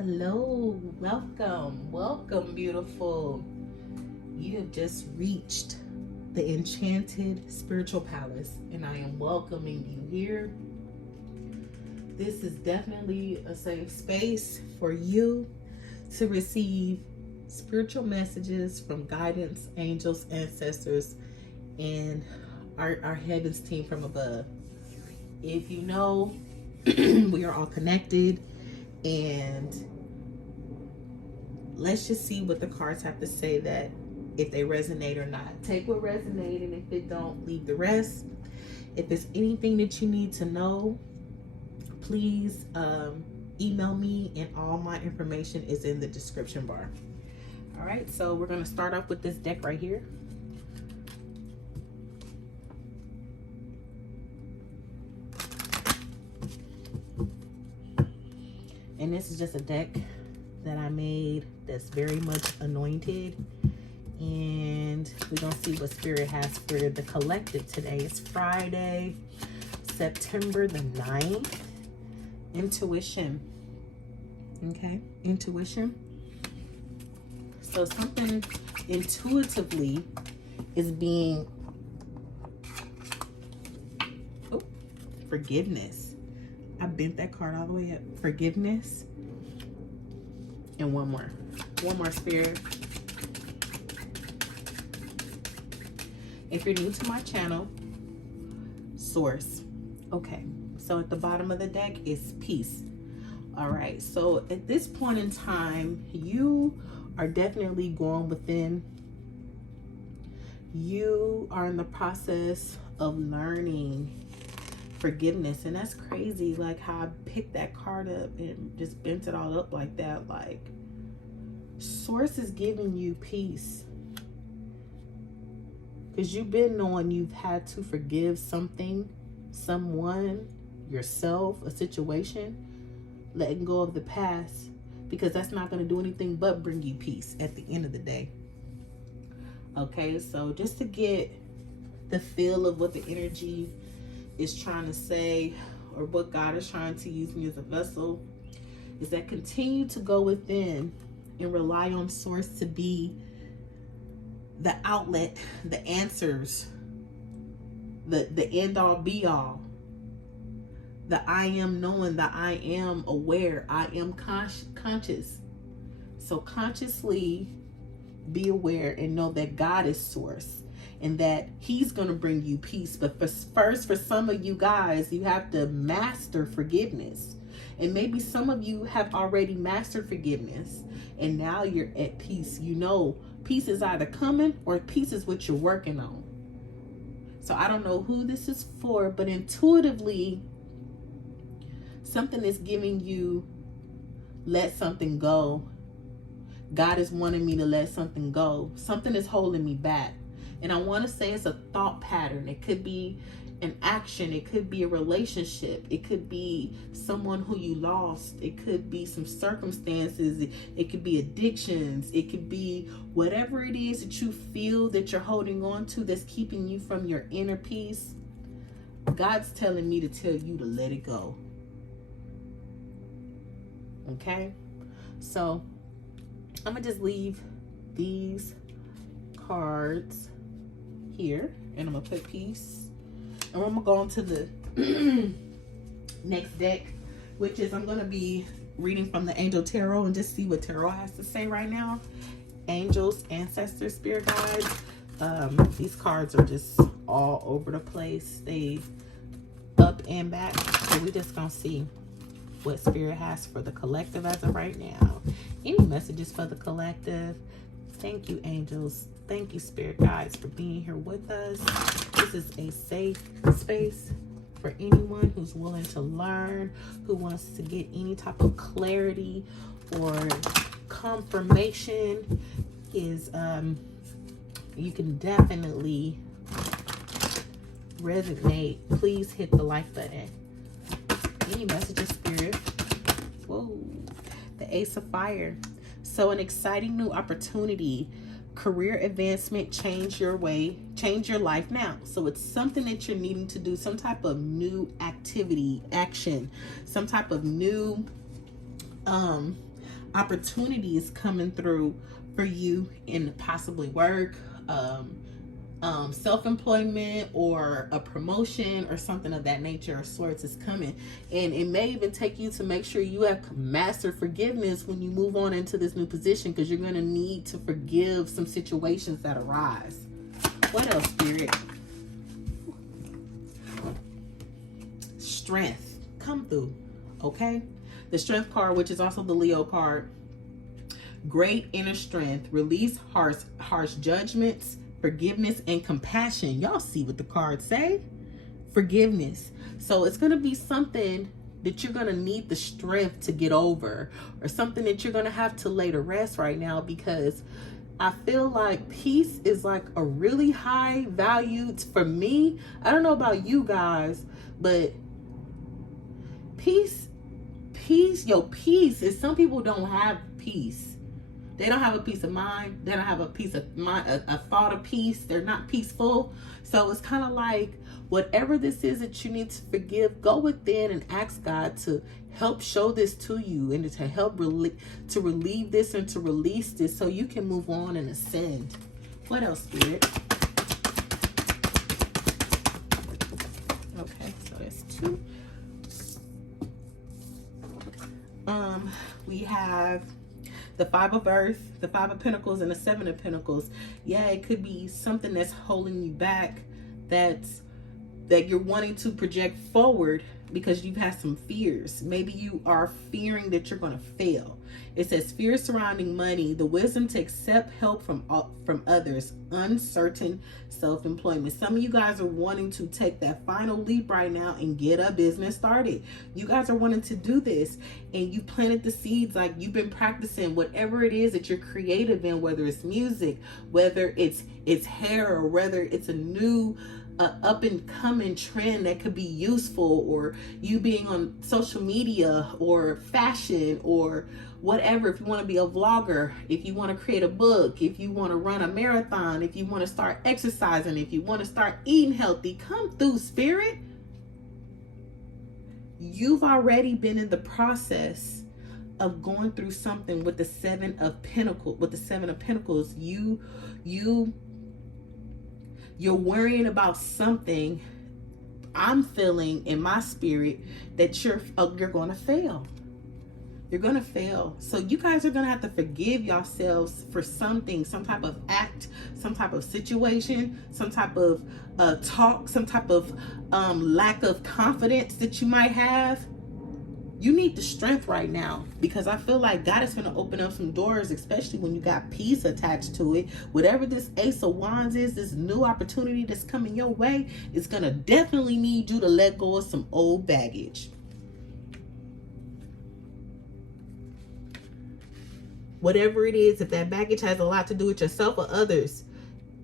Hello, welcome, beautiful. You have just reached the Enchanted Spiritual Palace, and I am welcoming you here. This is definitely a safe space for you to receive spiritual messages from guidance, angels, ancestors, and our heavens team from above. If you know, we are all connected, and let's just see what the cards have to say, that if they resonate or not. Take what resonates, and if it don't, leave the rest. If it's anything that you need to know, please email me, and all my information is in the description bar. All right, so we're going to start off with this deck right here. And this is just a deck that I made that's very much anointed. And we're going to see what Spirit has for the collective today. It's Friday, September the 9th. Intuition. Okay, intuition. So something intuitively is being... Oh, forgiveness. I bent that card all the way up. Forgiveness. And one more. One more, Spirit. If you're new to my channel, source. Okay. So at the bottom of the deck is peace. All right. So at this point in time, you are definitely going within. You are in the process of learning forgiveness, and that's crazy, like how I picked that card up and just bent it all up like that. Like, source is giving you peace, because you've been knowing you've had to forgive something, someone, yourself, a situation, letting go of the past, because that's not going to do anything but bring you peace at the end of the day. Okay, so just to get the feel of what the energy is trying to say, or what God is trying to use me as a vessel, is that continue to go within and rely on source to be the outlet, the answers, the end all be all, the I am knowing, the I am aware, I am conscious. So consciously be aware and know that God is source, and that he's going to bring you peace. But first, for some of you guys, you have to master forgiveness. And maybe some of you have already mastered forgiveness, and now you're at peace. You know, peace is either coming, or peace is what you're working on. So I don't know who this is for, but intuitively, something is giving you, let something go. God is wanting me to let something go. Something is holding me back. And I want to say it's a thought pattern. It could be an action. It could be a relationship. It could be someone who you lost. It could be some circumstances. It could be addictions. It could be whatever it is that you feel that you're holding on to that's keeping you from your inner peace. God's telling me to tell you to let it go. Okay? So I'm going to just leave these cards here, and I'm gonna put peace, and I'm gonna go on to the next deck, which is, I'm gonna be reading from the Angel Tarot and just see what Tarot has to say right now. Angels, ancestors, spirit guides. These cards are just all over the place. They up and back, so we just gonna see what spirit has for the collective as of right now. Any messages for the collective? Thank you, angels. Thank you, spirit guides, for being here with us. This is a safe space for anyone who's willing to learn, who wants to get any type of clarity or confirmation. Is you can definitely resonate. Please hit the like button. Any messages, spirit? Whoa, the Ace of Fire. So an exciting new opportunity, career advancement, change your life now. So it's something that you're needing to do, some type of new activity, action, some type of new opportunities coming through for you in possibly work, self-employment, or a promotion or something of that nature or sorts is coming. And it may even take you to make sure you have mastered forgiveness when you move on into this new position, because you're going to need to forgive some situations that arise. What else, Spirit? Strength. Come through. Okay? The Strength card, which is also the Leo card. Great inner strength. Release harsh judgments, forgiveness, and compassion. Y'all see what the cards say? Forgiveness. So it's going to be something that you're going to need the strength to get over, or something that you're going to have to lay to rest right now, because I feel like peace is like a really high value for me. I don't know about you guys, but peace is, some people don't have peace. They don't have a peace of mind. They don't have a peace of mind, a thought of peace. They're not peaceful. So it's kind of like, whatever this is that you need to forgive, go within and ask God to help show this to you, and to help to relieve this and to release this, so you can move on and ascend. What else, Spirit? Okay, so that's 2. We have the 5 of Earth, the 5 of Pentacles, and the 7 of Pentacles. Yeah, it could be something that's holding you back, that you're wanting to project forward because you've had some fears. Maybe you are fearing that you're going to fail. It says fear surrounding money, the wisdom to accept help from others, uncertain self-employment. Some of you guys are wanting to take that final leap right now and get a business started. You guys are wanting to do this, and you planted the seeds. Like, you've been practicing whatever it is that you're creative in, whether it's music, whether it's hair, or whether it's a new up and coming trend that could be useful, or you being on social media, or fashion, or whatever. If you want to be a vlogger, if you want to create a book, if you want to run a marathon, if you want to start exercising, if you want to start eating healthy, come through, Spirit. You've already been in the process of going through something with the 7 of Pentacles. With the 7 of Pentacles, you're worrying about something. I'm feeling in my spirit that you're going to fail. You're going to fail. So you guys are going to have to forgive yourselves for something, some type of act, some type of situation, some type of talk, some type of lack of confidence that you might have. You need the strength right now, because I feel like God is going to open up some doors, especially when you got peace attached to it. Whatever this Ace of Wands is, this new opportunity that's coming your way, it's going to definitely need you to let go of some old baggage. Whatever it is, if that baggage has a lot to do with yourself or others,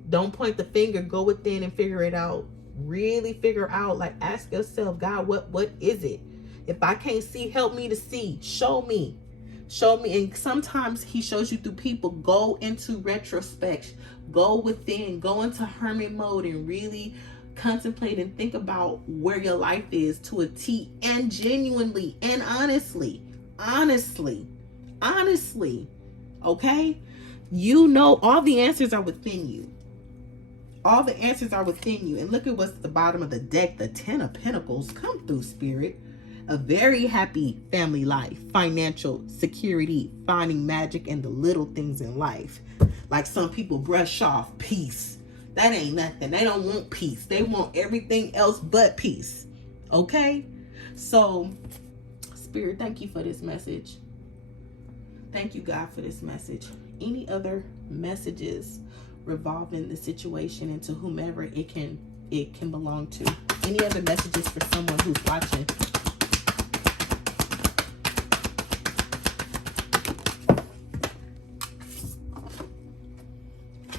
don't point the finger. Go within and figure it out. Really figure out, like, ask yourself, God, what is it? If I can't see, help me to see. Show me. Show me. And sometimes he shows you through people. Go into retrospect. Go within. Go into hermit mode and really contemplate and think about where your life is to a T, and genuinely and honestly. Okay? You know all the answers are within you. All the answers are within you. And look at what's at the bottom of the deck. The 10 of Pentacles. Come through, Spirit. A very happy family life, financial security, finding magic in the little things in life. Like, some people brush off peace. That ain't nothing. They don't want peace. They want everything else but peace. Okay? So, Spirit, thank you for this message. Thank you, God, for this message. Any other messages revolving the situation and to whomever it can belong to? Any other messages for someone who's watching?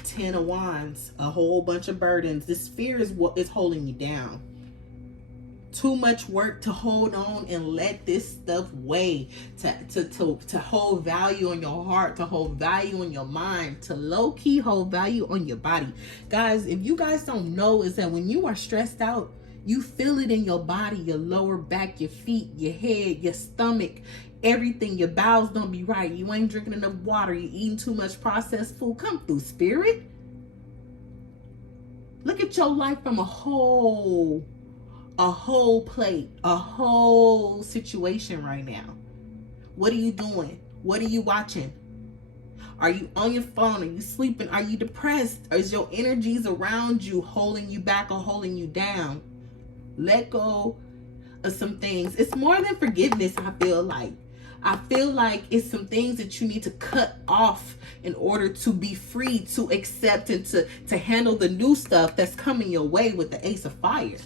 10 of Wands, a whole bunch of burdens. This fear is what is holding you down. Too much work to hold on and let this stuff weigh, to hold value on your heart, to hold value on your mind, to low-key hold value on your body. Guys, if you guys don't know, is that when you are stressed out, You feel it in your body, your lower back, your feet, your head, your stomach, everything. Your bowels don't be right. You ain't drinking enough water. You eating too much processed food. Come through, Spirit. Look at your life from a whole plate, a whole situation right now. What are you doing? What are you watching? Are you on your phone? Are you sleeping? Are you depressed? Is your energies around you holding you back or holding you down? Let go of some things. It's more than forgiveness, I feel like. I feel like it's some things that you need to cut off in order to be free, to accept, and to handle the new stuff that's coming your way with the Ace of Fire.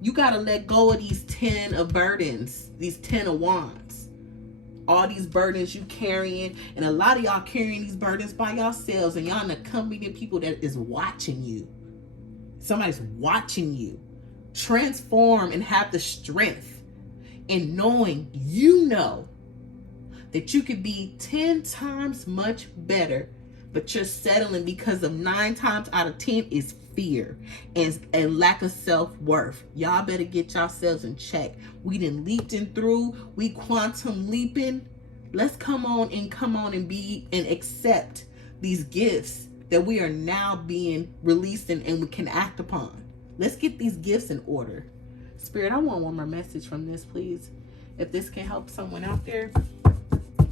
You got to let go of these 10 of burdens, these 10 of wands. All these burdens you carrying, and a lot of y'all carrying these burdens by yourselves, and y'all in the company of people that is watching you. Somebody's watching you. Transform and have the strength in knowing, you know, that you could be 10 times much better, but you're settling because of 9 times out of 10 is fear and lack of self-worth. Y'all better get yourselves in check. We done leaped in through, we quantum leaping. Let's come on and be and accept these gifts that we are now being released and we can act upon. Let's get these gifts in order. Spirit, I want one more message from this, please. If this can help someone out there.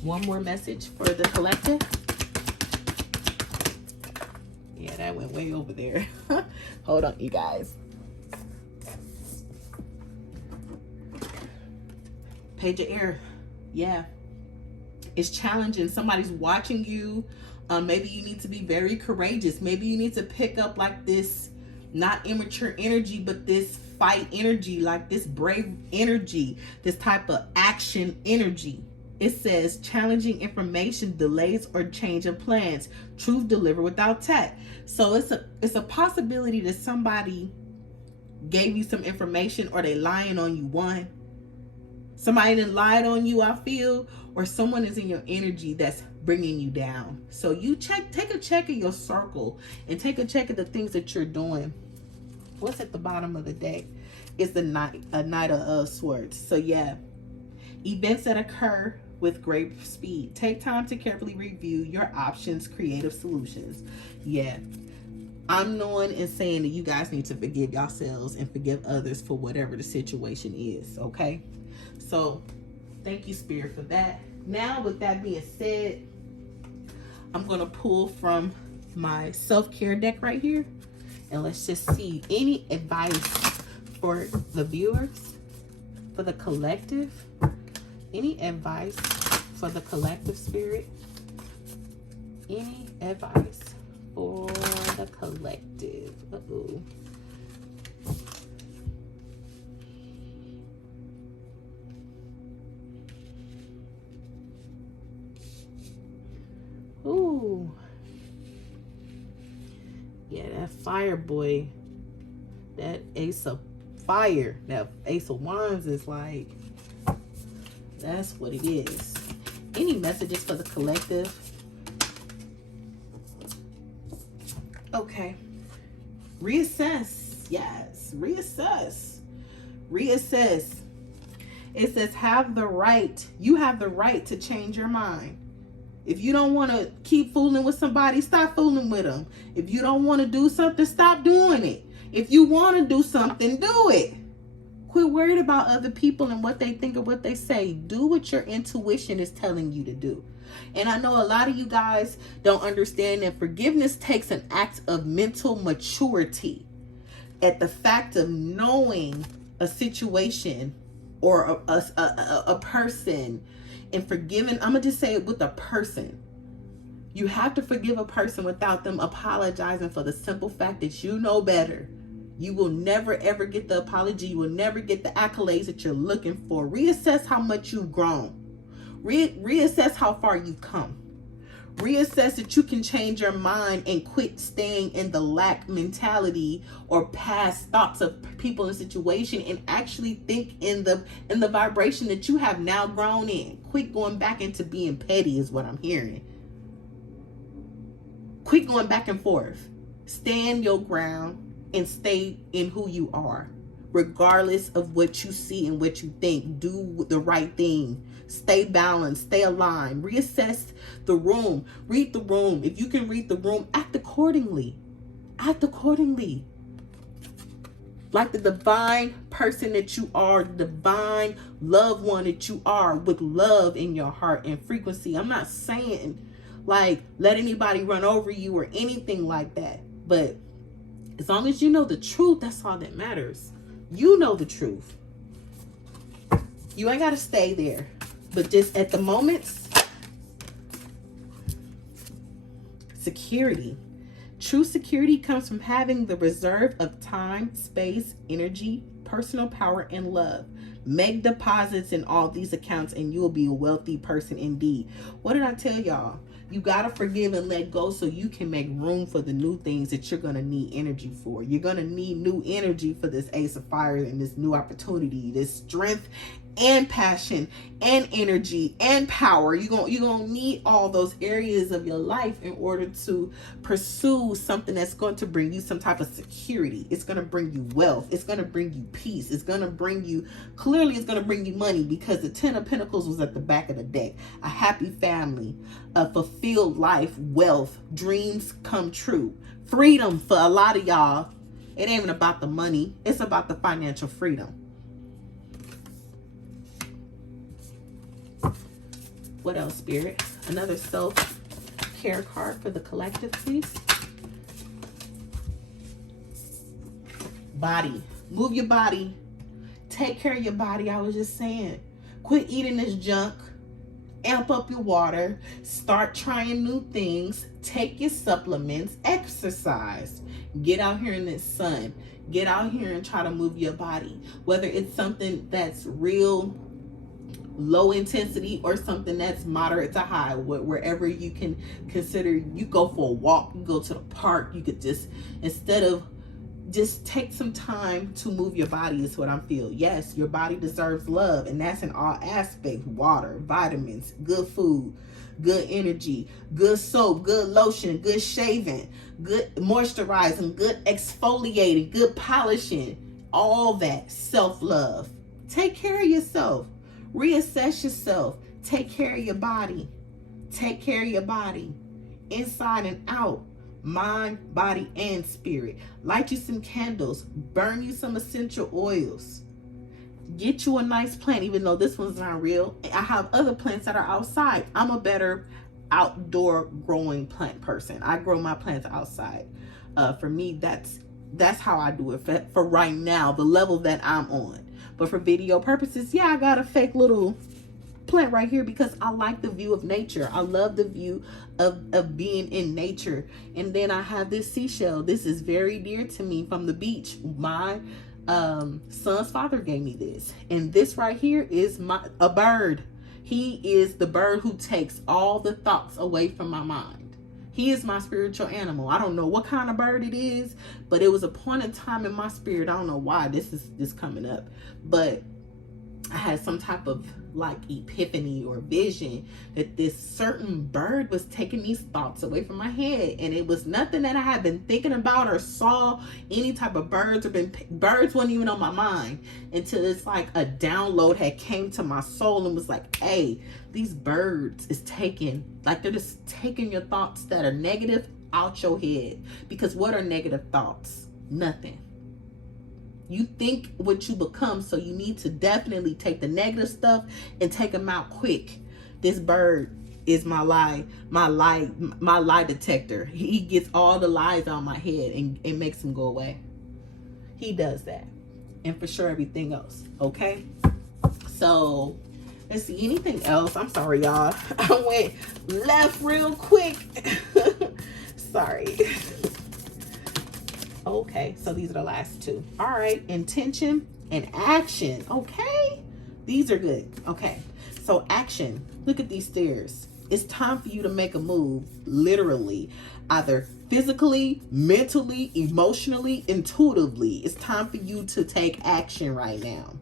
One more message for the collective. Yeah, that went way over there. Hold on, you guys. Page of Air. Yeah. It's challenging. Somebody's watching you. Maybe you need to be very courageous. Maybe you need to pick up like this, not immature energy, but this fight energy, like this brave energy, this type of action energy. It says challenging information, delays or change of plans, truth delivered without tact. So it's a possibility that somebody gave you some information, or they lying on you. One, somebody done lied on you, I feel, or someone is in your energy that's bringing you down. So you take a check of your circle and take a check of the things that you're doing. What's at the bottom of the deck? It's a Knight of Swords. So yeah, events that occur with great speed. Take time to carefully review your options, creative solutions. Yeah, I'm knowing and saying that you guys need to forgive yourselves and forgive others for whatever the situation is, okay? So thank you, Spirit, for that. Now, with that being said, I'm going to pull from my self-care deck right here. And let's just see any advice for the viewers, for the collective. Any advice for the collective, Spirit? Any advice for the collective? Uh-oh. Ooh. Yeah, that fire boy, that Ace of Fire, that Ace of Wands is like, that's what it is. Any messages for the collective? Okay. Reassess. Yes. Reassess. Reassess. It says you have the right to change your mind. If you don't want to keep fooling with somebody, stop fooling with them. If you don't want to do something, stop doing it. If you want to do something, do it. Quit worried about other people and what they think or what they say. Do what your intuition is telling you to do. And I know a lot of you guys don't understand that forgiveness takes an act of mental maturity. At the fact of knowing a situation or a person and forgiving, I'm going to just say it with a person. You have to forgive a person without them apologizing, for the simple fact that you know better. You will never, ever get the apology. You will never get the accolades that you're looking for. Reassess how much you've grown. Reassess how far you've come. Reassess that you can change your mind and quit staying in the lack mentality or past thoughts of people and situation, and actually think in the vibration that you have now grown in. Quit going back into being petty is what I'm hearing. Quit going back and forth. Stand your ground. and stay in who you are. Regardless of what you see and what you think, do the right thing. Stay balanced, stay aligned, reassess the room, read the room. If you can read the room, act accordingly. Act accordingly. Like the divine person that you are, the divine loved one that you are, with love in your heart and frequency. I'm not saying like let anybody run over you or anything like that. But as long as you know the truth, that's all that matters. You know the truth. You ain't got to stay there. But just at the moments, security. True security comes from having the reserve of time, space, energy, personal power, and love. Make deposits in all these accounts and you'll be a wealthy person indeed. What did I tell y'all? You got to forgive and let go so you can make room for the new things that you're going to need energy for. You're going to need new energy for this Ace of Fire and this new opportunity, this strength and passion and energy and power. You're going to need all those areas of your life in order to pursue something that's going to bring you some type of security. It's going to bring you wealth. It's going to bring you peace. It's going to bring you, clearly it's going to bring you money, because the 10 of Pentacles was at the back of the deck. A happy family, a fulfilled life, wealth, dreams come true, freedom for a lot of y'all. It ain't even about the money. It's about the financial freedom. What else, Spirit? Another self-care card for the collective, please. Body. Move your body. Take care of your body. I was just saying. Quit eating this junk. Amp up your water. Start trying new things. Take your supplements. Exercise. Get out here in this sun. Get out here and try to move your body. Whether it's something that's real low intensity or something that's moderate to high, wherever you can consider. You go for a walk, you go to the park. You could just, instead of, just take some time to move your body is what I feel. Yes, your body deserves love, and that's in all aspects. Water, vitamins, good food, good energy, good soap, good lotion, good shaving, good moisturizing, good exfoliating, good polishing, all that. Self-love. Take care of yourself. Reassess yourself. Take care of your body. Take care of your body. Inside and out. Mind, body, and spirit. Light you some candles. Burn you some essential oils. Get you a nice plant, even though this one's not real. I have other plants that are outside. I'm a better outdoor growing plant person. I grow my plants outside. For me, that's how I do it for right now, the level that I'm on. But for video purposes, yeah, I got a fake little plant right here because I like the view of nature. I love the view of being in nature. And then I have this seashell. This is very dear to me from the beach. My son's father gave me this. And this right here is a bird. He is the bird who takes all the thoughts away from my mind. He is my spiritual animal. I don't know what kind of bird it is, but it was a point in time in my spirit. I don't know why this is coming up, but I had some type of like epiphany or vision that this certain bird was taking these thoughts away from my head. And it was nothing that I had been thinking about or saw any type of birds, or birds weren't even on my mind until it's like a download had came to my soul and was like, hey, these birds is taking, like they're just taking your thoughts that are negative out your head. Because what are negative thoughts? Nothing. You think what you become, so you need to definitely take the negative stuff and take them out quick. This bird is my lie detector. He gets all the lies out of my head and it makes them go away. He does that. And for sure everything else. Okay? So let's see, anything else? I'm sorry, y'all. I went left real quick. Sorry. Okay, so these are the last two. All right, intention and action. Okay, these are good. Okay, so action. Look at these stairs. It's time for you to make a move, literally, either physically, mentally, emotionally, intuitively. It's time for you to take action right now.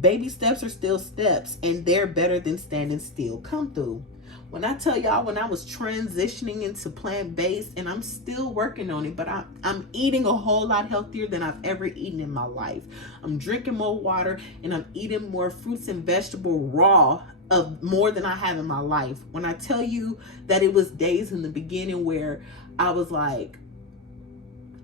Baby steps are still steps, and they're better than standing still. Come through. When I tell y'all, when I was transitioning into plant-based, and I'm still working on it, but I'm eating a whole lot healthier than I've ever eaten in my life. I'm drinking more water, and I'm eating more fruits and vegetable raw of more than I have in my life. When I tell you that it was days in the beginning where I was like,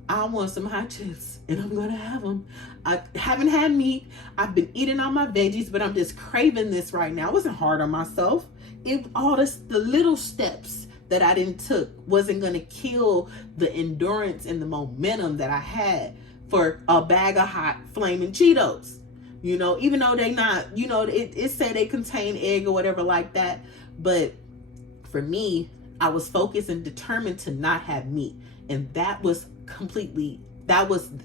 I want some hot chips, and I'm gonna have them. I haven't had meat. I've been eating all my veggies, but I'm just craving this right now. I wasn't hard on myself. The little steps that I didn't took wasn't gonna kill the endurance and the momentum that I had for a bag of hot flaming Cheetos. You know, even though they not, you know, it said they contain egg or whatever like that. But for me, I was focused and determined to not have meat. And that was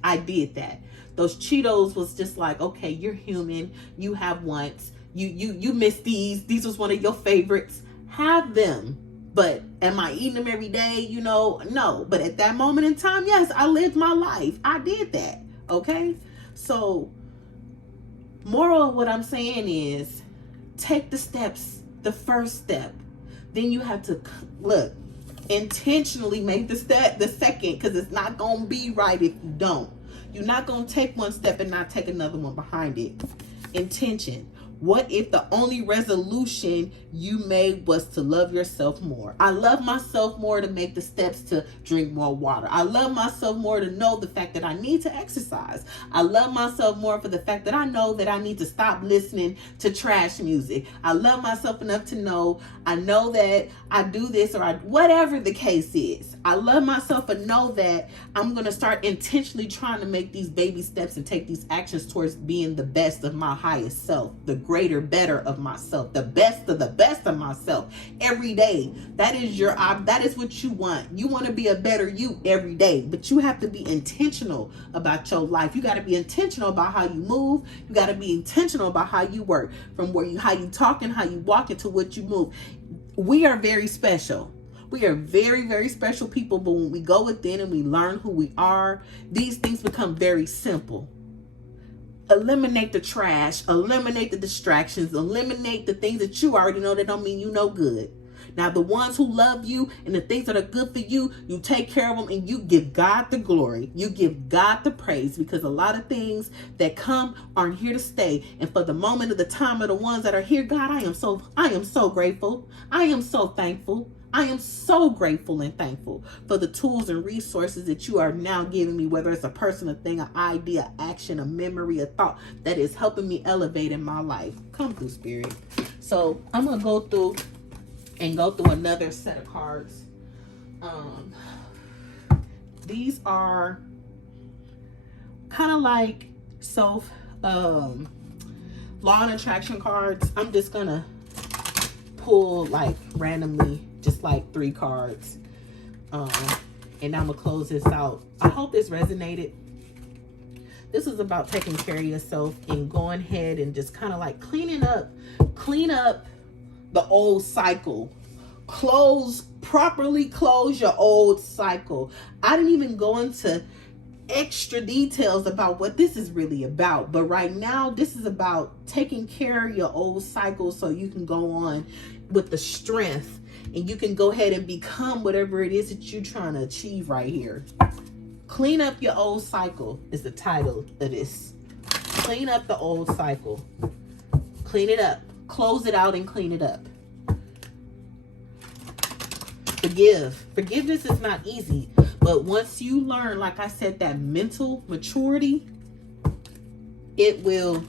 I did that. Those Cheetos was just like, okay, you're human. You have wants. You miss these. These was one of your favorites. Have them. But am I eating them every day? You know, no. But at that moment in time, yes, I lived my life. I did that. Okay? So, moral of what I'm saying is, take the steps. The first step. Then you have to, look, intentionally make the step the second, because it's not going to be right if you don't. You're not going to take one step and not take another one behind it. Intention. What if the only resolution you made was to love yourself more? I love myself more to make the steps to drink more water. I love myself more to know the fact that I need to exercise. I love myself more for the fact that I know that I need to stop listening to trash music. I love myself enough to know, I know that I do this, or whatever the case is. I love myself and know that I'm going to start intentionally trying to make these baby steps and take these actions towards being the best of my highest self, the greater, better of myself, the best of myself every day. That is what you want. You want to be a better you every day, but you have to be intentional about your life. You got to be intentional about how you move. You got to be intentional about how you work, from how you talk and how you walk into what you move. We are very special. We are very, very special people, but when we go within and we learn who we are, these things become very simple. Eliminate the trash, eliminate the distractions, eliminate the things that you already know that don't mean you no good. Now, the ones who love you and the things that are good for you, you take care of them and you give God the glory. You give God the praise, because a lot of things that come aren't here to stay. And for the moment of the time of the ones that are here, God, I am so grateful. I am so thankful. I am so grateful and thankful for the tools and resources that you are now giving me, whether it's a person, a thing, an idea, action, a memory, a thought that is helping me elevate in my life. Come through, Spirit. So I'm going to go through another set of cards. These are kind of like law and attraction cards. I'm just going to pull like randomly, just like 3 cards, and I'm gonna close this out. I hope this resonated. This is about taking care of yourself and going ahead and just kind of like clean up the old cycle. Properly close your old cycle. I didn't even go into extra details about what this is really about, but right now this is about taking care of your old cycle so you can go on with the strength and you can go ahead and become whatever it is that you're trying to achieve right here. Clean up your old cycle is the title of this. Clean up the old cycle. Clean it up. Close it out and clean it up. Forgive. Forgiveness is not easy, but once you learn, like I said, that mental maturity, it will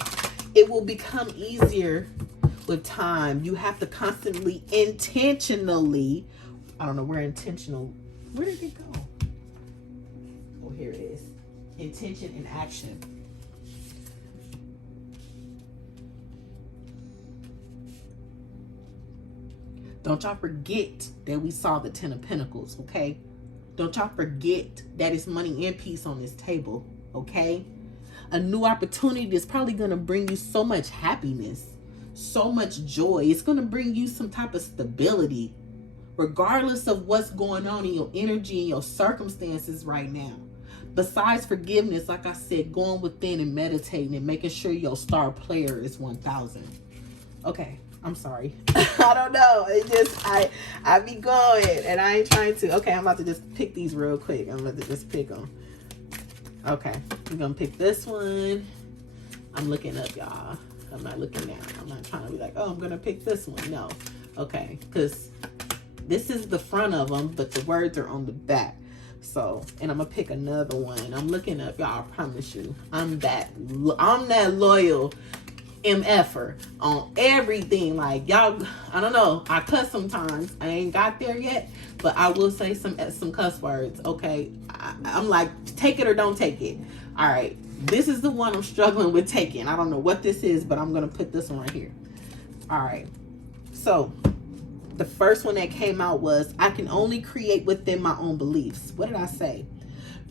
become easier with time. You have to constantly, intentionally, I don't know where intentional, where did it go? Oh, here it is. Intention and action. Don't y'all forget that we saw the 10 of Pentacles, okay? Don't y'all forget that it's money and peace on this table, okay? A new opportunity is probably going to bring you so much happiness, so much joy. It's going to bring you some type of stability, regardless of what's going on in your energy and your circumstances right now. Besides forgiveness, like I said, going within and meditating and making sure your star player is 1000. Okay, I'm sorry. I don't know. It just, I be going and I ain't trying to. Okay, I'm about to just pick these real quick. I'm about to just pick them. Okay, I'm gonna pick this one. I'm looking up, y'all. I'm not looking down. I'm not trying to be like, oh, I'm gonna pick this one. No. Okay, because this is the front of them, but the words are on the back. So, and I'm gonna pick another one. I'm looking up, y'all. I promise you, I'm that loyal MFer on everything. Like, y'all, I don't know. I cuss sometimes. I ain't got there yet, but I will say some cuss words. Okay, I'm like, take it or don't take it. All right, this is the one I'm struggling with taking. I don't know what this is, but I'm gonna put this one right here. All right, so the first one that came out was, I can only create within my own beliefs. What did I say?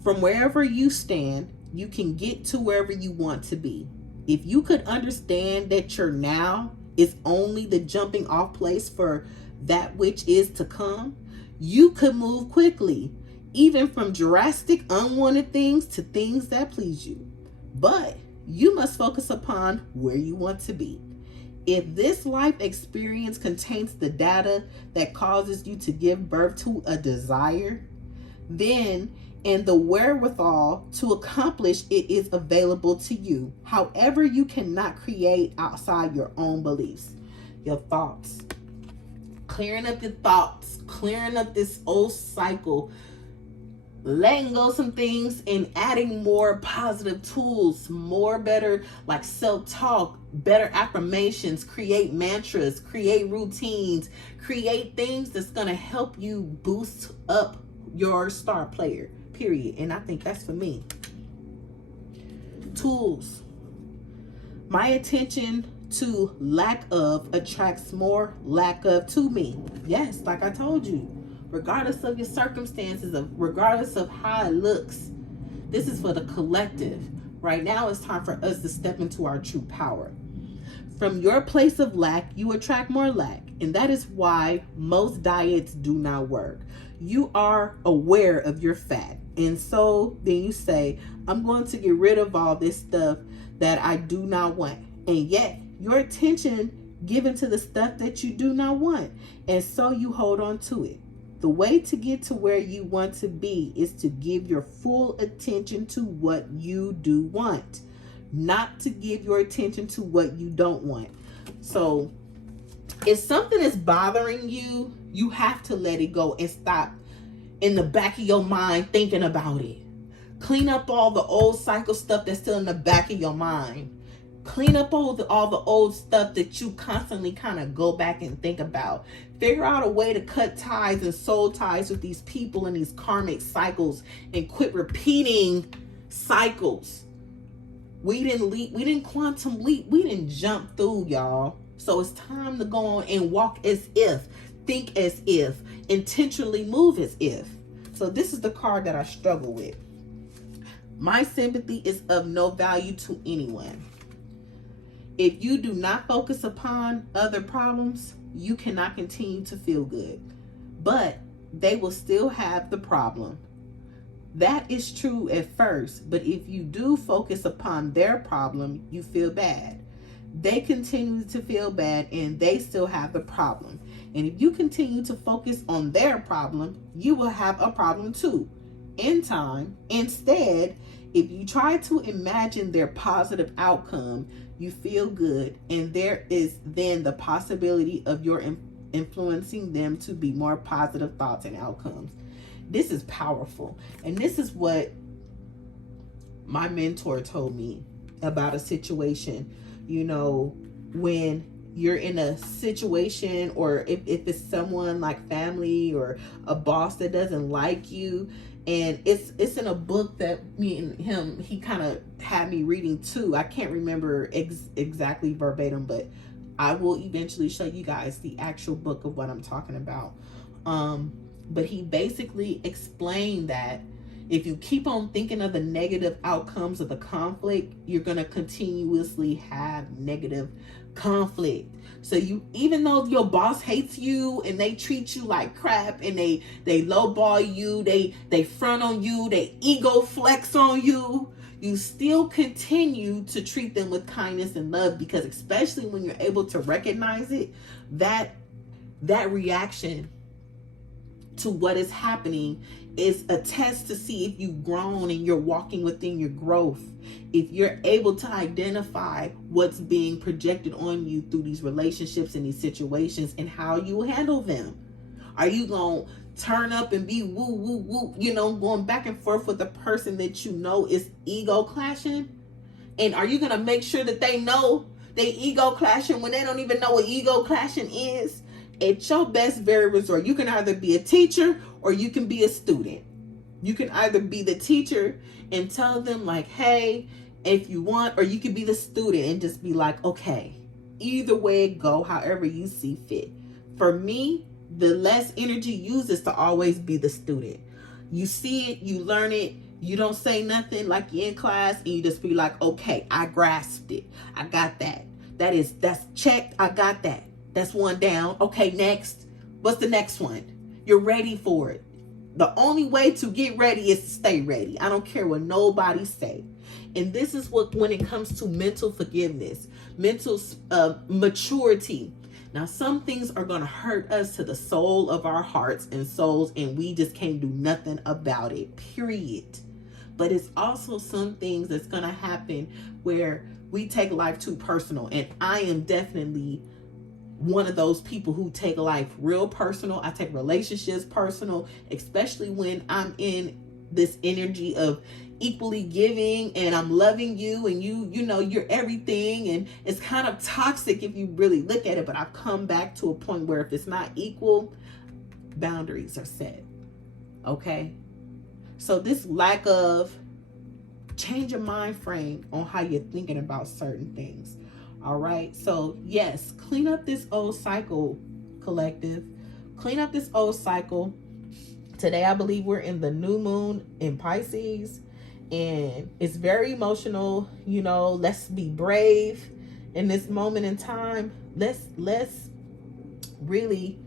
From wherever you stand, you can get to wherever you want to be. If you could understand that your now is only the jumping off place for that which is to come, you could move quickly, even from drastic unwanted things to things that please you. But you must focus upon where you want to be. If this life experience contains the data that causes you to give birth to a desire, then and the wherewithal to accomplish it is available to you. However, you cannot create outside your own beliefs. Your thoughts. Clearing up your thoughts. Clearing up this old cycle. Letting go some things and adding more positive tools, more better like self-talk, better affirmations, create mantras, create routines, create things that's going to help you boost up your star player, period. And I think that's for me. Tools. My attention to lack of attracts more lack of to me. Yes, like I told you. Regardless of your circumstances, regardless of how it looks, this is for the collective. Right now, it's time for us to step into our true power. From your place of lack, you attract more lack. And that is why most diets do not work. You are aware of your fat. And so then you say, I'm going to get rid of all this stuff that I do not want. And yet, your attention given to the stuff that you do not want. And so you hold on to it. The way to get to where you want to be is to give your full attention to what you do want, not to give your attention to what you don't want. So if something is bothering you, you have to let it go and stop in the back of your mind thinking about it. Clean up all the old cycle stuff that's still in the back of your mind. Clean up all the old stuff that you constantly kind of go back and think about. Figure out a way to cut ties and soul ties with these people and these karmic cycles and quit repeating cycles. We didn't quantum leap. We didn't jump through, y'all. So it's time to go on and walk as if, think as if, intentionally move as if. So this is the card that I struggle with. My sympathy is of no value to anyone. If you do not focus upon other problems, you cannot continue to feel good. But they will still have the problem. That is true at first, but if you do focus upon their problem, you feel bad. They continue to feel bad and they still have the problem. And if you continue to focus on their problem, you will have a problem too. In time, instead, if you try to imagine their positive outcome, you feel good, and there is then the possibility of your influencing them to be more positive thoughts and outcomes. This is powerful, and this is what my mentor told me about a situation. You know, when you're in a situation, or if it's someone like family or a boss that doesn't like you, and it's in a book that me and him, he kind of had me reading too. I can't remember exactly verbatim, but I will eventually show you guys the actual book of what I'm talking about. But he basically explained that if you keep on thinking of the negative outcomes of the conflict, you're going to continuously have negative conflict. So you, even though your boss hates you and they treat you like crap and they lowball you, they front on you, they ego flex on you, you still continue to treat them with kindness and love, because especially when you're able to recognize it, that reaction to what is happening is a test to see if you've grown and you're walking within your growth. If you're able to identify what's being projected on you through these relationships and these situations and how you handle them. Are you going to turn up and be woo, woo, woo, going back and forth with the person that you know is ego clashing? And are you going to make sure that they know they ego clashing when they don't even know what ego clashing is? At your best very resort, you can either be a teacher or you can be a student. You can either be the teacher and tell them like, hey, if you want, or you can be the student and just be like, okay, either way it go, however you see fit. For me, the less energy used is to always be the student. You see it, you learn it, you don't say nothing like you're in class, and you just be like, okay, I grasped it. I got that. That's checked. I got that. That's one down. Okay, next. What's the next one? You're ready for it. The only way to get ready is to stay ready. I don't care what nobody say. And this is what, when it comes to mental forgiveness, mental maturity. Now, some things are going to hurt us to the soul of our hearts and souls, and we just can't do nothing about it, period. But it's also some things that's going to happen where we take life too personal. And I am definitely one of those people who take life real personal. I take relationships personal, especially when I'm in this energy of equally giving and I'm loving you and you're everything, and it's kind of toxic if you really look at it. But I've come back to a point where if it's not equal, boundaries are set. Okay? So this lack of change your mind frame on how you're thinking about certain things. All right. So yes, clean up this old cycle, collective. Clean up this old cycle. Today, I believe we're in the new moon in Pisces, and it's very emotional. Let's be brave in this moment in time. Let's really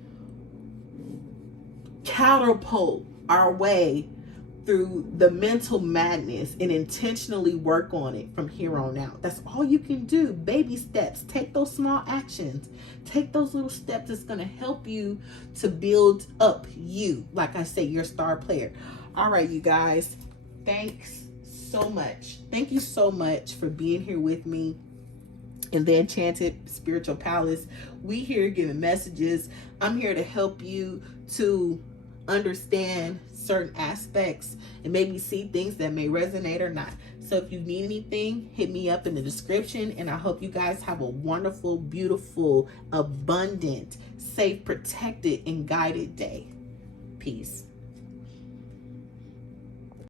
catapult our way through the mental madness and intentionally work on it from here on out. That's all you can do. Baby steps. Take those small actions. Take those little steps that's going to help you to build up you. Like I say, your star player. All right, you guys. Thanks so much. Thank you so much for being here with me in the Enchanted Spiritual Palace. We here giving messages. I'm here to help you to understand certain aspects and maybe see things that may resonate or not. So if you need anything, hit me up in the description, and I hope you guys have a wonderful, beautiful, abundant, safe, protected, and guided day. Peace.